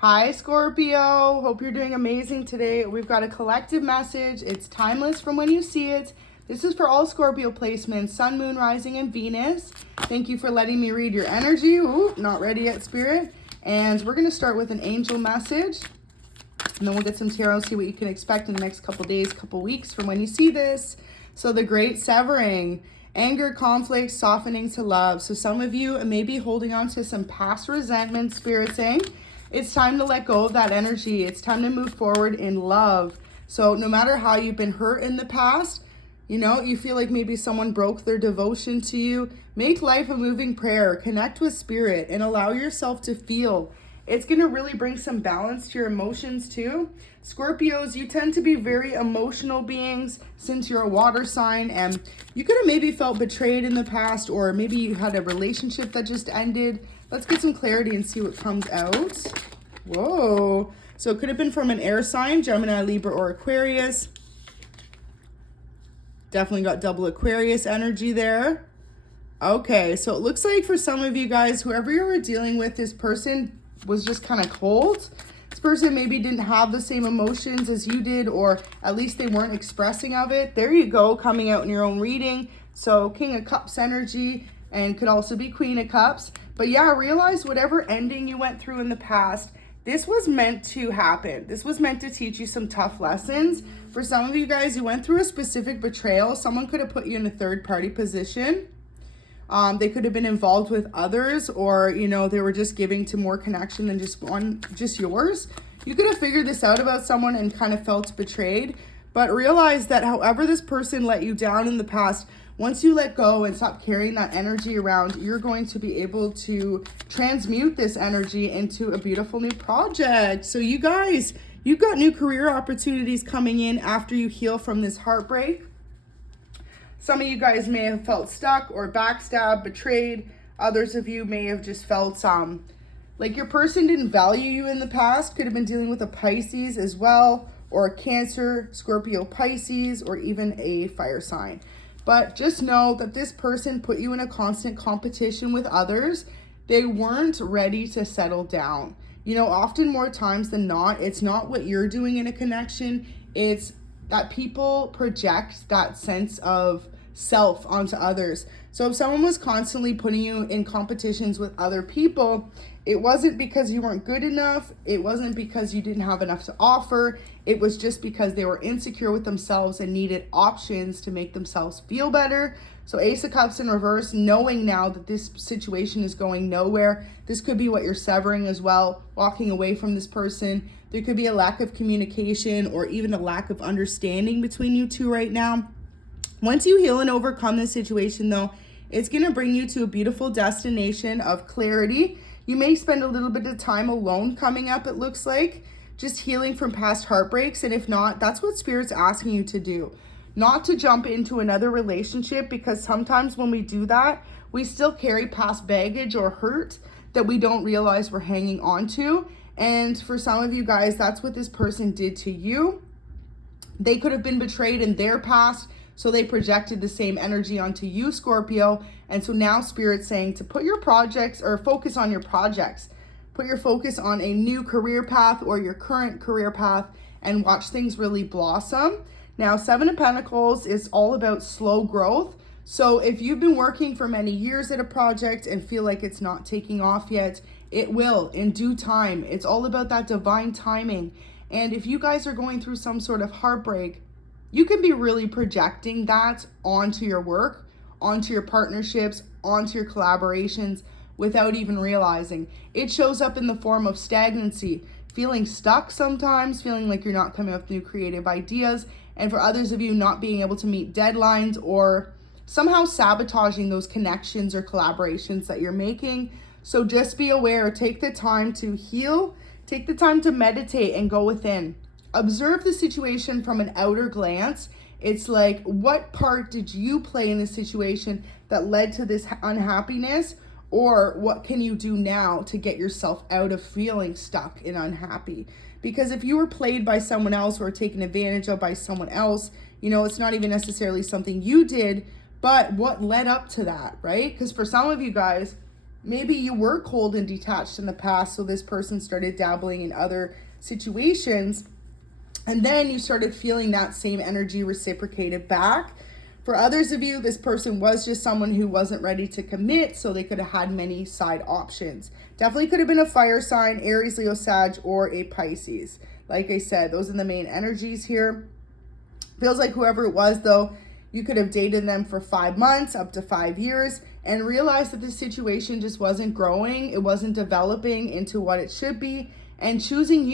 Hi, Scorpio. Hope you're doing amazing today. We've got a collective message. It's timeless from when you see it. This is for all Scorpio placements, Sun, Moon, Rising, and Venus. Thank you for letting me read your energy. Ooh, not ready yet, Spirit. And we're going to start with an angel message. And then we'll get some tarot, see what you can expect in the next couple days, couple weeks from when you see this. So the great severing. Anger, conflict, softening to love. So some of you may be holding on to some past resentment, Spirit saying. It's time to let go of that energy. It's time to move forward in love. So no matter how you've been hurt in the past, you feel like maybe someone broke their devotion to you. Make life a moving prayer. Connect with Spirit and allow yourself to feel. It's going to really bring some balance to your emotions too. Scorpios, you tend to be very emotional beings since you're a water sign, and you could have maybe felt betrayed in the past, or maybe you had a relationship that just ended. Let's get some clarity and see what comes out. Whoa. So it could have been from an air sign, Gemini, Libra, or Aquarius. Definitely got double Aquarius energy there. Okay, so it looks like for some of you guys, whoever you were dealing with, this person was just kind of cold. This person maybe didn't have the same emotions as you did, or at least they weren't expressing of it. There you go, coming out in your own reading. So King of Cups energy, and could also be Queen of Cups. But yeah, realize whatever ending you went through in the past, this was meant to happen. This was meant to teach you some tough lessons. For some of you guys, you went through a specific betrayal. Someone could have put you in a third party position. They could have been involved with others, or, they were just giving to more connection than just yours. You could have figured this out about someone and kind of felt betrayed, but realize that however this person let you down in the past, once you let go and stop carrying that energy around, you're going to be able to transmute this energy into a beautiful new project. So you guys, you've got new career opportunities coming in after you heal from this heartbreak. Some of you guys may have felt stuck or backstabbed, betrayed. Others of you may have just felt like your person didn't value you in the past. Could have been dealing with a Pisces as well, or a Cancer, Scorpio, Pisces, or even a fire sign. But just know that this person put you in a constant competition with others. They weren't ready to settle down. Often more times than not, it's not what you're doing in a connection. It's that people project that sense of self onto others. So if someone was constantly putting you in competitions with other people, it wasn't because you weren't good enough. It wasn't because you didn't have enough to offer. It was just because they were insecure with themselves and needed options to make themselves feel better. So Ace of Cups in reverse, knowing now that this situation is going nowhere. This could be what you're severing as well, walking away from this person. There could be a lack of communication or even a lack of understanding between you two right now. Once you heal and overcome this situation though, it's going to bring you to a beautiful destination of clarity. You may spend a little bit of time alone coming up, it looks like, just healing from past heartbreaks. And if not, that's what Spirit's asking you to do. Not to jump into another relationship, because sometimes when we do that, we still carry past baggage or hurt that we don't realize we're hanging on to. And for some of you guys, that's what this person did to you. They could have been betrayed in their past, so they projected the same energy onto you, Scorpio. And so now Spirit's saying to put your projects, or focus on your projects. Put your focus on a new career path or your current career path and watch things really blossom. Now, Seven of Pentacles is all about slow growth. So if you've been working for many years at a project and feel like it's not taking off yet, it will in due time. It's all about that divine timing. And if you guys are going through some sort of heartbreak, you can be really projecting that onto your work, onto your partnerships, onto your collaborations without even realizing. It shows up in the form of stagnancy, feeling stuck sometimes, feeling like you're not coming up with new creative ideas. And for others of you, not being able to meet deadlines or somehow sabotaging those connections or collaborations that you're making. So just be aware, take the time to heal, take the time to meditate and go within. Observe the situation from an outer glance. It's like, what part did you play in this situation that led to this unhappiness? Or what can you do now to get yourself out of feeling stuck and unhappy? Because if you were played by someone else or taken advantage of by someone else, it's not even necessarily something you did, but what led up to that, right? Because for some of you guys, maybe you were cold and detached in the past, so this person started dabbling in other situations, and then you started feeling that same energy reciprocated back. For others of you, this person was just someone who wasn't ready to commit, so they could have had many side options. Definitely could have been a fire sign, Aries, Leo, Sag, or a Pisces. Like I said, those are the main energies here. Feels like whoever it was, though, you could have dated them for 5 months, up to 5 years, and realized that the situation just wasn't growing. It wasn't developing into what it should be, and choosing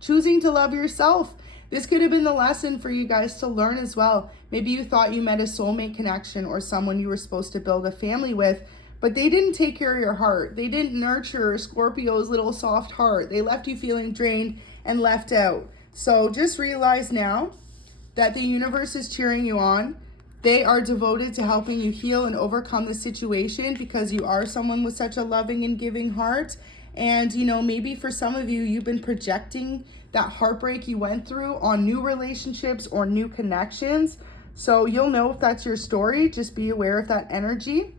to love yourself. This could have been the lesson for you guys to learn as well. Maybe you thought you met a soulmate connection or someone you were supposed to build a family with, but they didn't take care of your heart. They didn't nurture Scorpio's little soft heart. They left you feeling drained and left out. So just realize now that the universe is cheering you on. They are devoted to helping you heal and overcome the situation, because you are someone with such a loving and giving heart. And, maybe for some of you, you've been projecting that heartbreak you went through on new relationships or new connections. So you'll know if that's your story. Just be aware of that energy.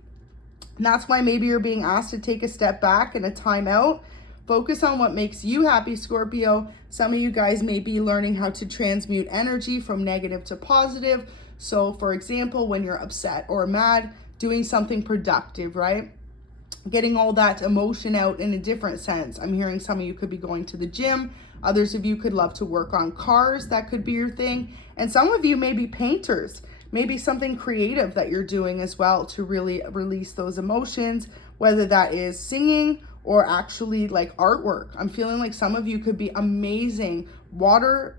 And that's why maybe you're being asked to take a step back and a time out. Focus on what makes you happy, Scorpio. Some of you guys may be learning how to transmute energy from negative to positive. So, for example, when you're upset or mad, doing something productive, right? Getting all that emotion out in a different sense. I'm hearing some of you could be going to the gym. Others of you could love to work on cars. That could be your thing. And some of you may be painters. Maybe something creative that you're doing as well to really release those emotions, whether that is singing or actually like artwork. I'm feeling like some of you could be amazing water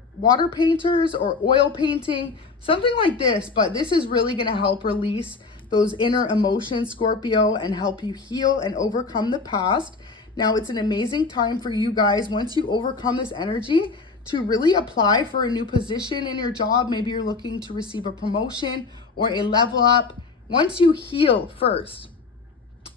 painters or oil painting, something like this. But this is really going to help release those inner emotions, Scorpio, and help you heal and overcome the past. Now, it's an amazing time for you guys, once you overcome this energy, to really apply for a new position in your job. Maybe you're looking to receive a promotion or a level up. Once you heal first,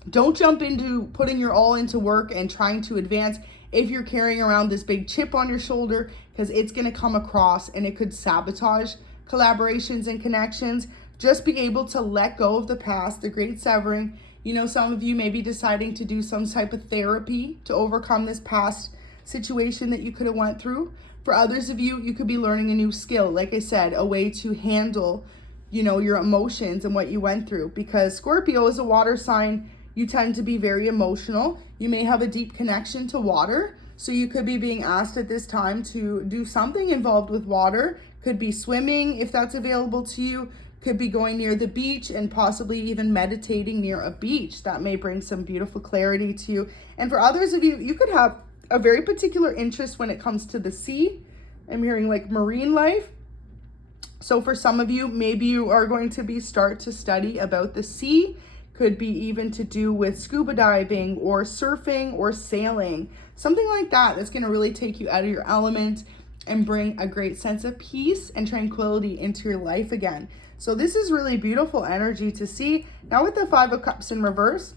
don't jump into putting your all into work and trying to advance if you're carrying around this big chip on your shoulder, because it's going to come across and it could sabotage collaborations and connections. Just be able to let go of the past, the great severing. Some of you may be deciding to do some type of therapy to overcome this past situation that you could have went through. For others of you, you could be learning a new skill. Like I said, a way to handle, your emotions and what you went through. Because Scorpio is a water sign. You tend to be very emotional. You may have a deep connection to water. So you could be being asked at this time to do something involved with water. Could be swimming if that's available to you. Could be going near the beach and possibly even meditating near a beach. That may bring some beautiful clarity to you. And for others of you, you could have a very particular interest when it comes to the sea. I'm hearing like marine life. So for some of you, maybe you are going to start to study about the sea. Could be even to do with scuba diving or surfing or sailing. Something like that that's going to really take you out of your element and bring a great sense of peace and tranquility into your life again. So this is really beautiful energy to see. Now with the 5 of Cups in reverse,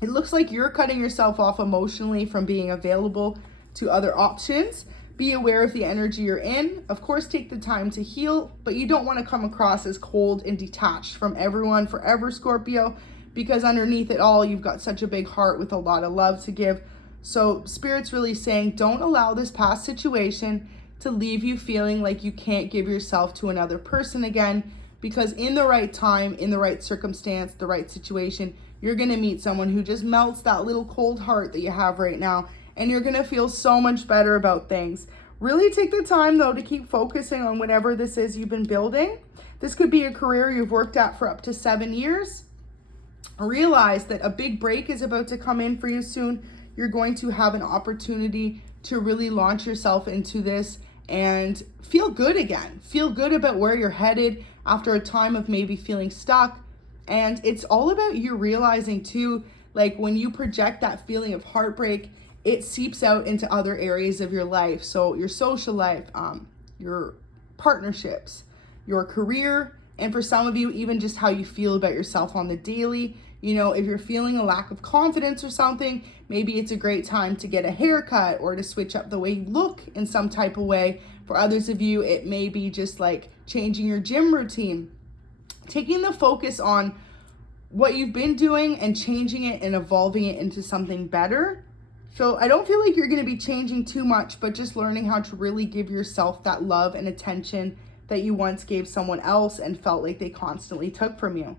it looks like you're cutting yourself off emotionally from being available to other options. Be aware of the energy you're in. Of course, take the time to heal, but you don't want to come across as cold and detached from everyone forever, Scorpio, because underneath it all, you've got such a big heart with a lot of love to give. So Spirit's really saying, don't allow this past situation to leave you feeling like you can't give yourself to another person again, because in the right time, in the right circumstance, the right situation, you're going to meet someone who just melts that little cold heart that you have right now, and you're going to feel so much better about things. Really take the time, though, to keep focusing on whatever this is you've been building. This could be a career you've worked at for up to 7 years. Realize that a big break is about to come in for you soon. You're going to have an opportunity to really launch yourself into this and feel good again. Feel good about where you're headed after a time of maybe feeling stuck. And it's all about you realizing too, like when you project that feeling of heartbreak, it seeps out into other areas of your life. So your social life, your partnerships, your career, and for some of you, even just how you feel about yourself on the daily. If you're feeling a lack of confidence or something, maybe it's a great time to get a haircut or to switch up the way you look in some type of way. For others of you, it may be just like changing your gym routine. Taking the focus on what you've been doing and changing it and evolving it into something better. So I don't feel like you're going to be changing too much, but just learning how to really give yourself that love and attention that you once gave someone else and felt like they constantly took from you.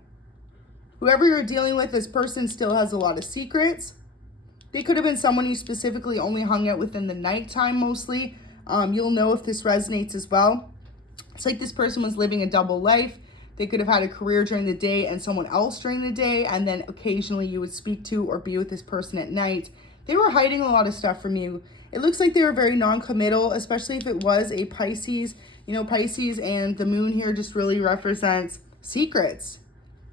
Whoever you're dealing with, this person still has a lot of secrets. They could have been someone you specifically only hung out with in the nighttime mostly. You'll know if this resonates as well. It's like this person was living a double life. They could have had a career during the day and someone else during the day, and then occasionally you would speak to or be with this person at night. They were hiding a lot of stuff from you. It looks like they were very non-committal, especially if it was a Pisces. You know, Pisces and the moon here just really represents secrets,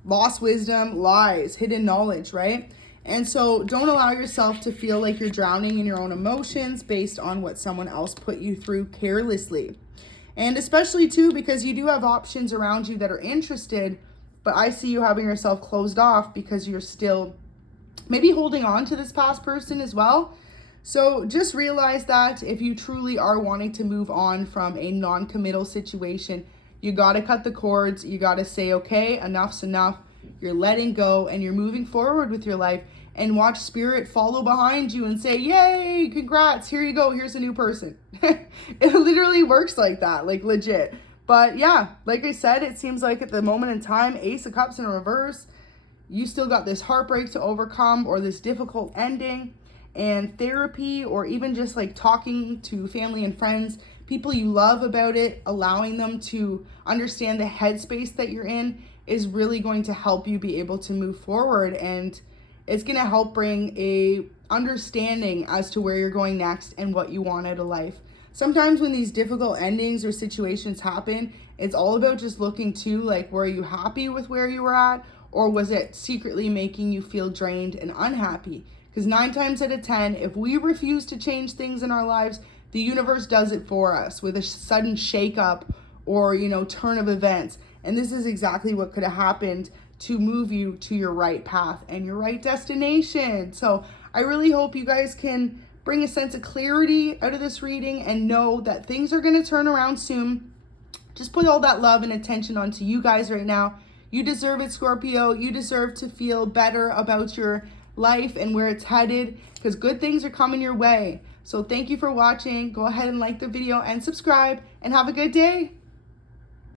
lost wisdom, lies, hidden knowledge, right? And so don't allow yourself to feel like you're drowning in your own emotions based on what someone else put you through carelessly. And especially too, because you do have options around you that are interested, but I see you having yourself closed off because you're still maybe holding on to this past person as well. So just realize that if you truly are wanting to move on from a non-committal situation, you got to cut the cords. You got to say, okay, enough's enough. You're letting go and you're moving forward with your life, and watch spirit follow behind you and say, yay, congrats, here you go, here's a new person. It literally works like that, like legit. But yeah, like I said, it seems like at the moment in time, Ace of Cups in reverse, you still got this heartbreak to overcome or this difficult ending. And therapy, or even just like talking to family and friends, people you love about it, allowing them to understand the headspace that you're in, is really going to help you be able to move forward, and it's going to help bring a understanding as to where you're going next and what you want out of life. Sometimes when these difficult endings or situations happen, it's all about just looking to like, were you happy with where you were at, or was it secretly making you feel drained and unhappy? Because 9 times out of 10, if we refuse to change things in our lives, the universe does it for us with a sudden shakeup or, you know, turn of events. And this is exactly what could have happened to move you to your right path and your right destination. So I really hope you guys can bring a sense of clarity out of this reading and know that things are going to turn around soon. Just put all that love and attention onto you guys right now. You deserve it, Scorpio. You deserve to feel better about your life and where it's headed, because good things are coming your way. So thank you for watching. Go ahead and like the video and subscribe, and have a good day.